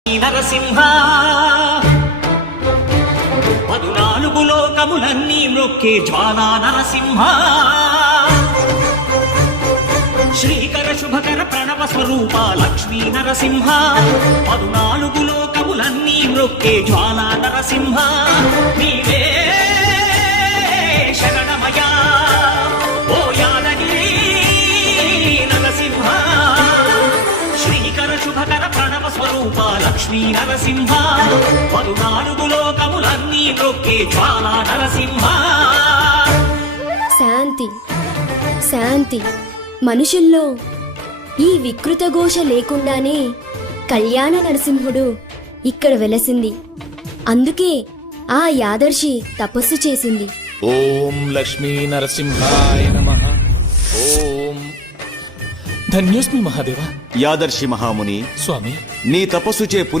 నరసింహ 14 లోకములన్నీ మ్రొక్కే జ్వాలా నరసింహ శ్రీకర శుభకర ప్రణవ స్వరూప లక్ష్మీ నరసింహ 14 లోకములన్నీ మ్రొక్కే జ్వాలా నరసింహ నీవే శరణమయా ఓ యాదగిరి నరసింహ శ్రీకర శుభకర ప్రణవ స్వరూప లక్ష్మీ నరసింహ 14 లోకములన్నీ మ్రొక్కే జ్వాలా నరసింహ. శాంతి శాంతి. మనుషుల్లో ఈ వికృత ఘోష లేకుండానే కళ్యాణ నరసింహుడు ఇక్కడ వెలసింది. అందుకే ఆ యాదర్శి తపస్సు చేసింది. ఓం లక్ష్మీ నరసింహాయ నమః. ఓం ధన్యోస్మి మహాదేవ. యాదర్శి మహాముని, స్వామి, నీ తపస్సుచే